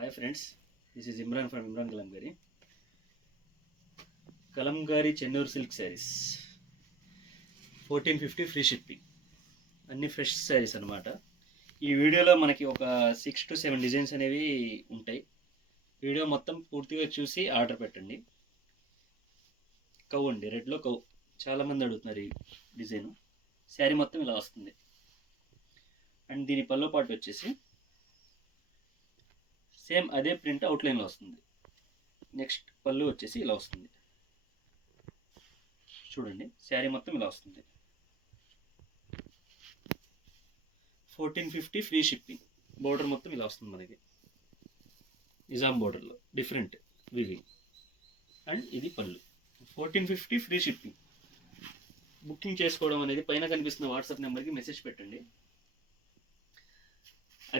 Hi friends, this is Imran from Imran Kalamgari. Kalamgari Chennur Silk Sarees 1450 free shipping, అన్ని fresh saris అనమాట. ఈ వీడియోలో మనకి ఒక 6 to 7 డిజైన్స్ అనేవి ఉంటాయి. వీడియో మొత్తం పూర్తిగా చూసి ఆర్డర్ పెట్టండి. కవ్ అండి, రెడ్లో కవ్ చాలామంది అడుగుతున్నారు ఈ డిజైన్. శారీ మొత్తం ఇలా వస్తుంది అండ్ దీని పల్లో పాటు వచ్చేసి సేమ్ అదే ప్రింట్ అవుట్లైన్లో వస్తుంది. నెక్స్ట్ పళ్ళు వచ్చేసి ఇలా వస్తుంది. చూడండి, శారీ మొత్తం ఇలా వస్తుంది. 1450 ఫ్రీ షిప్పింగ్. బోర్డర్ మొత్తం ఇలా వస్తుంది మనకి, నిజాం బోర్డర్లో డిఫరెంట్ వివింగ్. అండ్ ఇది పళ్ళు. 1450 ఫ్రీ షిప్పింగ్. బుకింగ్ చేసుకోవడం అనేది పైన కనిపిస్తున్న వాట్సాప్ నెంబర్కి మెసేజ్ పెట్టండి.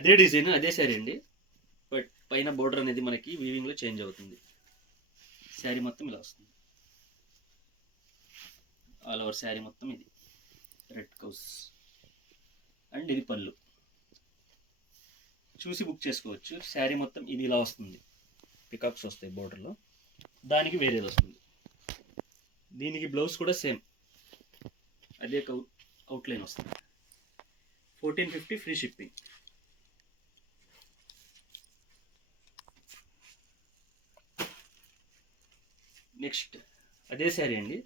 అదే డిజైన్ అదే శారీ అండి, బట్ పైన బోర్డర్ అనేది మనకి వీవింగ్లో చేంజ్ అవుతుంది. శారీ మొత్తం ఇలా వస్తుంది. ఆల్ ఓవర్ శారీ మొత్తం ఇది రెడ్ కౌస్. అండ్ ఇది పళ్ళు. చూసి బుక్ చేసుకోవచ్చు. శారీ మొత్తం ఇది ఇలా వస్తుంది, పికాక్స్ వస్తాయి బోర్డర్లో, దానికి వేరేది వస్తుంది. దీనికి బ్లౌజ్ కూడా సేమ్ అదే అవుట్లైన్ వస్తుంది. 1450 ఫ్రీ షిప్పింగ్. నెక్స్ట్ అదే శారీ అండి,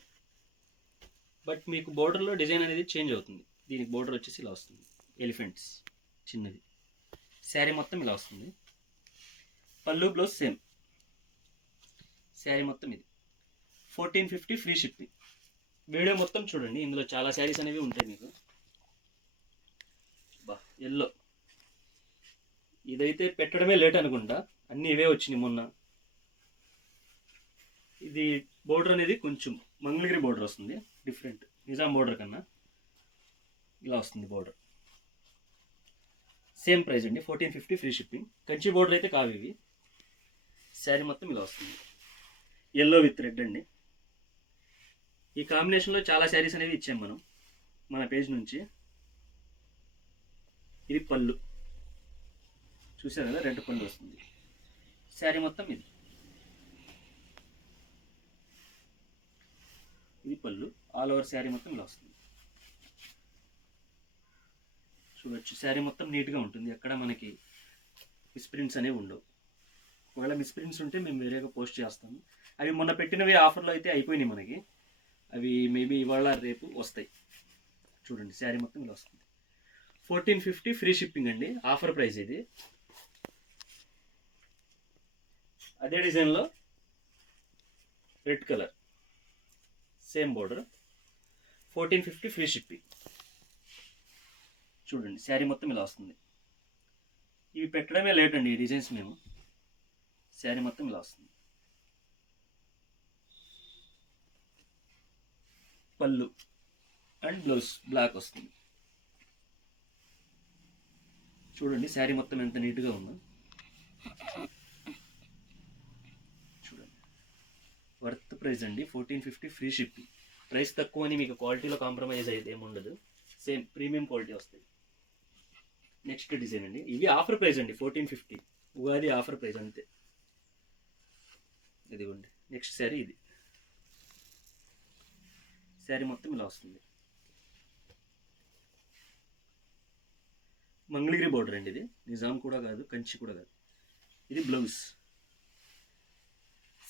బట్ మీకు బోర్డర్లో డిజైన్ అనేది చేంజ్ అవుతుంది. దీనికి బోర్డర్ వచ్చేసి ఇలా వస్తుంది, ఎలిఫెంట్స్ చిన్నది. శారీ మొత్తం ఇలా వస్తుంది. పళ్ళు బ్లౌజ్ సేమ్. శారీ మొత్తం ఇది 1450 ఫ్రీ షిప్పింగ్. వీడియో మొత్తం చూడండి, ఇందులో చాలా శారీస్ అనేవి ఉంటాయి మీకు. బా ఎల్లో, ఇదైతే పెట్టడమే లేట్ అనుకుంటా, అన్నీ ఇవే వచ్చినాయి మొన్న. ఇది బోర్డర్ అనేది కొంచెం మంగళగిరి బోర్డర్ వస్తుంది, డిఫరెంట్ నిజాం బోర్డర్ కన్నా ఇలా వస్తుంది బోర్డర్. సేమ్ ప్రైస్ అండి, 1450 ఫ్రీ షిప్పింగ్. కంచి బోర్డర్ అయితే కావు ఇవి. శారీ మొత్తం ఇలా వస్తుంది, ఎల్లో విత్ రెడ్ అండి. ఈ కాంబినేషన్లో చాలా శారీస్ అనేవి ఇచ్చాం మనం మన పేజ్ నుంచి. ఇది పళ్ళు, చూసారు కదా, రెడ్ పళ్ళు వస్తుంది. శారీ మొత్తం ఇది. ఇది పళ్ళు. ఆల్ ఓవర్ శారీ మొత్తం ఇలా వస్తుంది. చూడొచ్చు, శారీ మొత్తం నీట్గా ఉంటుంది, ఎక్కడ మనకి మిస్ప్రింట్స్ అనేవి ఉండవు. ఒకవేళ మిస్ప్రింట్స్ ఉంటే మేము వేరేగా పోస్ట్ చేస్తాము. అవి మొన్న పెట్టినవి ఆఫర్లో అయితే అయిపోయినాయి మనకి. అవి మేబీ ఇవాళ రేపు వస్తాయి. చూడండి, శారీ మొత్తం ఇలా వస్తుంది. 1450 ఫ్రీ షిప్పింగ్ అండి, ఆఫర్ ప్రైస్ ఇది. అదే డిజైన్లో red colour, same border, 1450 free shipping. చూడండి, శారీ మొత్తం ఇలా వస్తుంది. ఇవి పెట్టడమే లేట్ అండి ఈ డిజైన్స్ మేము. శారీ మొత్తం ఇలా వస్తుంది. పళ్ళు అండ్ బ్లౌజ్ బ్లాక్ వస్తుంది. చూడండి, శారీ మొత్తం ఎంత నీట్గా ఉందో. చూడండి, వర్త్ ప్రైస్ అండి, 1450 ఫ్రీ షిప్పింగ్. ప్రైస్ తక్కువ అని మీకు క్వాలిటీలో కాంప్రమైజ్ అయితే ఏముండదు, సేమ్ ప్రీమియం క్వాలిటీ వస్తాయి. నెక్స్ట్ డిజైన్ అండి, ఇవి ఆఫర్ ప్రైస్ అండి, 1450 ఉగాది ఆఫర్ ప్రైస్ అంతే. ఇదిగోండి, నెక్స్ట్ శారీ ఇది. శారీ మొత్తం ఇలా వస్తుంది. మంగళగిరి బోర్డర్ అండి ఇది, నిజాం కూడా కాదు, కంచి కూడా కాదు. ఇది బ్లౌజ్.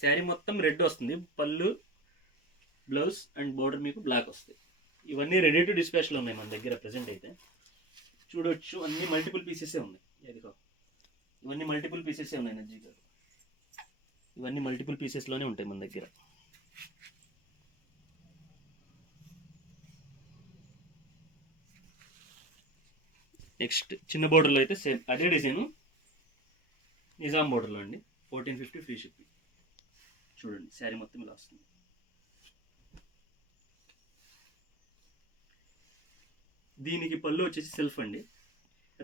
శారీ మొత్తం రెడ్ వస్తుంది, పళ్ళు బ్లౌజ్ అండ్ బోర్డర్ మీకు బ్లాక్ వస్తాయి. ఇవన్నీ రెడీ టు డిస్పాచ్లో ఉన్నాయి మన దగ్గర ప్రజెంట్ అయితే. చూడొచ్చు, అన్ని మల్టిపుల్ పీసెసే ఉన్నాయి. ఎదిగో, ఇవన్నీ మల్టిపుల్ పీసెసే ఉన్నాయి నజ్జీ గారు. ఇవన్నీ మల్టిపుల్ పీసెస్లోనే ఉంటాయి మన దగ్గర. నెక్స్ట్ చిన్న బోర్డర్లో అయితే సేమ్ అదే డిజైను, నిజాం బోర్డర్లో అండి, 1450 ఫ్రీ షిప్పింగ్. చూడండి, శారీ మొత్తం ఇలా వస్తుంది. దీనికి పళ్ళు వచ్చేసి సెల్ఫ్ అండి,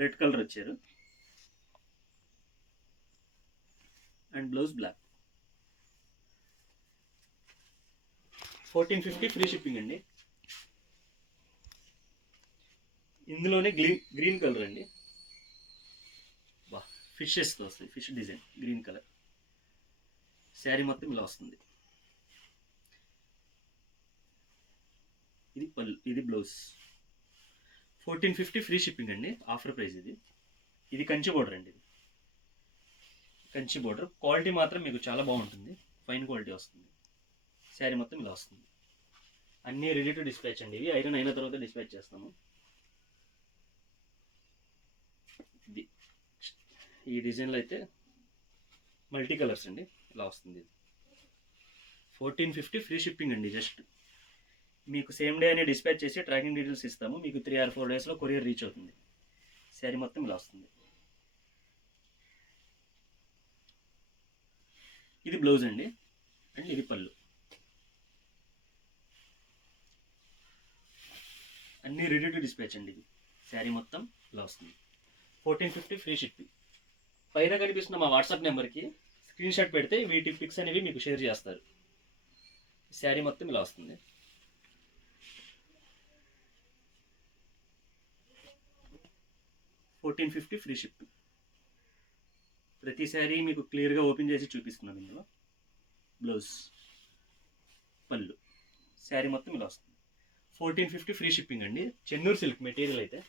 రెడ్ కలర్ వచ్చారు and blouse black. 1450 free shipping అండి. ఇందులోనే గ్రీన్ కలర్ అండి, ఫిషెస్తో వస్తుంది, fish design green colour. Sari మొత్తం ఇలా వస్తుంది. ఇది పళ్ళు, ఇది బ్లౌజ్. 1450 ఫ్రీ షిప్పింగ్ అండి, ఆఫర్ ప్రైస్ ఇది. ఇది కంచి బోర్డర్ అండి, ఇది కంచి బోర్డర్. క్వాలిటీ మాత్రం మీకు చాలా బాగుంటుంది, ఫైన్ క్వాలిటీ వస్తుంది. శారీ మొత్తం ఇలా వస్తుంది. అన్నీ రెడీ టు డిస్పాచ్ అండి, ఇవి ఐరన్ అయిన తర్వాత డిస్పాచ్ చేస్తాము. ఇది ఈ డిజైన్లో అయితే మల్టీ కలర్స్ అండి, ఇలా వస్తుంది. 1450 ఫ్రీ షిప్పింగ్ అండి. జస్ట్ మీకు సేమ్ డే అనే డిస్పాచ్ చేసి ట్రాకింగ్ డీటెయిల్స్ ఇస్తాము, మీకు 3 or 4 డేస్లో కొరియర్ రీచ్ అవుతుంది. శారీ మొత్తం ఇలా వస్తుంది. ఇది బ్లౌజ్ అండి, అండ్ ఇది పళ్ళు. అన్నీ రెడీ టు డిస్పాచ్ అండి. ఇది శారీ మొత్తం ఇలా వస్తుంది. 1450 ఫ్రీ షిప్పింగ్. పైన కనిపిస్తున్న మా వాట్సాప్ నెంబర్కి స్క్రీన్ షాట్ పెడితే వీటి పిక్స్ అనేవి మీకు షేర్ చేస్తారు. శారీ మొత్తం ఇలా వస్తుంది. $1450 ఫ్రీ షిప్పింగ్. ప్రతి శారీ మీకు క్లియర్గా ఓపెన్ చేసి చూపిస్తున్నాను. ఇందులో బ్లౌజ్, పళ్ళు, శారీ మొత్తం ఇలా వస్తుంది. 1450 ఫ్రీ షిప్పింగ్ అండి. చెన్నూరు సిల్క్ మెటీరియల్ అయితే.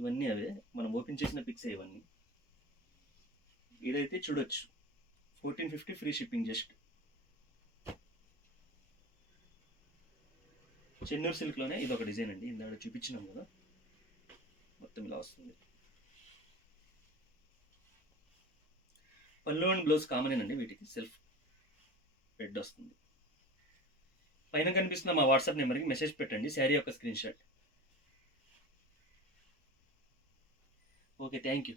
ఇవన్నీ అవే మనం ఓపెన్ చేసిన పిక్స్ ఇవన్నీ. ఇదైతే చూడొచ్చు, 1450 ఫ్రీ షిప్పింగ్. జస్ట్ చెన్నూరు సిల్క్లోనే ఇది ఒక డిజైన్ అండి, ఇందాక చూపించినాం కదా, మొత్తం ఇలా వస్తుంది. పళ్ళు అండ్ బ్లౌజ్ కామనేనండి, వీటికి సెల్ఫ్ రెడ్ వస్తుంది. పైన కనిపిస్తున్న మా వాట్సాప్ నెంబర్కి మెసేజ్ పెట్టండి, శారీ యొక్క screen shot. Okay, thank you.